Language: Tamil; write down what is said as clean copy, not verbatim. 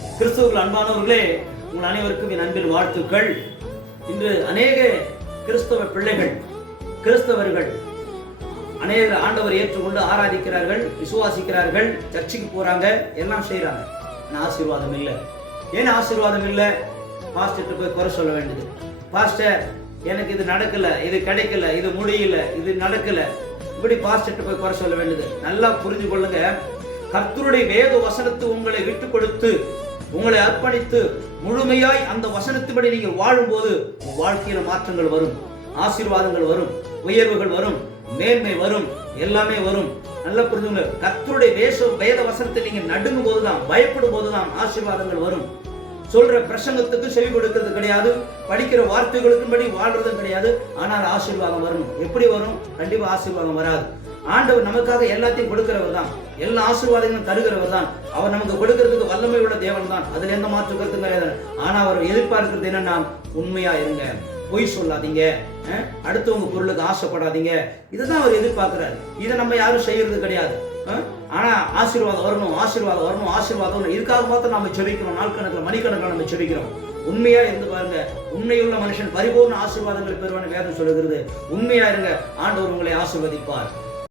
கிறிஸ்துவுக்குள் அன்பானவர்களே, உங்கள் அனைவருக்கும் என் அன்பின் வாழ்த்துக்கள். இன்று அநேக கிறிஸ்தவ பிள்ளைகள், கிறிஸ்தவர்கள் அநேக ஆண்டவர் ஏற்றுக்கொண்டு ஆராதிக்கிறார்கள், விசுவாசிக்கிறார்கள், சர்ச்சுக்கு போறாங்க, எல்லாம் செய்யறாங்க. ஆசீர்வாதம் இல்லை. ஏன் ஆசீர்வாதம் இல்லை? பாஸ்டர்கிட்ட போய் குறை சொல்ல வேண்டியது. பாஸ்டர், எனக்கு இது நடக்கல, இது கிடைக்கல, இது முடியல, இது நடக்கல, இப்படி பாஸ்டர்கிட்ட போய் குறை சொல்ல வேண்டியது. நல்லா புரிஞ்சு கொள்ளுங்க, கர்த்தருடைய வேத வசனத்தை உங்களை விட்டு கொடுத்து, உங்களை அர்ப்பணித்து முழுமையாய் அந்த வசனத்தின்படி நீங்கள் வாழும்போது உங்கள் வாழ்க்கையில மாற்றங்கள் வரும், ஆசீர்வாதங்கள் வரும், உயர்வுகள் வரும், மேன்மை வரும், எல்லாமே வரும். நல்லா புரிஞ்சுங்க. கர்த்தருடைய வேத வசனத்தை நீங்க நடுங்கும் போதுதான், பயப்படும் போதுதான் ஆசீர்வாதங்கள் வரும். சொல்ற பிரசங்கத்துக்கு செவி கொடுக்கிறது கிடையாது, படிக்கிற வார்த்தைகளுக்கும் படி வாழ்றதும் கிடையாது. ஆனால் ஆசீர்வாதம் வரும். எப்படி வரும்? கண்டிப்பா ஆசீர்வாதம் வராது. ஆண்டவர் நமக்காக எல்லாத்தையும் கொடுக்கிறவர் தான், எல்லா ஆசீர்வாதங்களும் தருகிறவர் தான். அவர் நமக்கு கொடுக்கிறதுக்கு வல்லமை உள்ள தேவன் தான், அதுல எந்த மாற்று கருத்தும் கிடையாது. ஆனா அவர் எதிர்பார்க்கிறது என்னன்னா, உண்மையா இருங்க, பொய் சொல்லாதீங்க, அடுத்தவங்க பொருளுக்கு ஆசைப்படாதீங்க. இதுதான் அவர் எதிர்பார்க்கிறார். இதை நம்ம யாரும் செய்யறது கிடையாது. ஆனா ஆசீர்வாதம் வரணும், ஆசீர்வாதம் வரணும், ஆசீர்வாதம். இதுக்காக மாத்திரம் நம்ம செபிக்கிறோம், நாள் கணக்கில் மணிக்கணக்கில் நம்ம செபிக்கிறோம். உண்மையா இருந்து பாருங்க, உண்மையுள்ள மனுஷன் பரிபூர்ண ஆசீர்வாதங்கள் பெறுவான்னு வேதம் சொல்லுகிறது. உண்மையா இருங்க, ஆண்டவர் உங்களை ஆசீர்வதிப்பார்.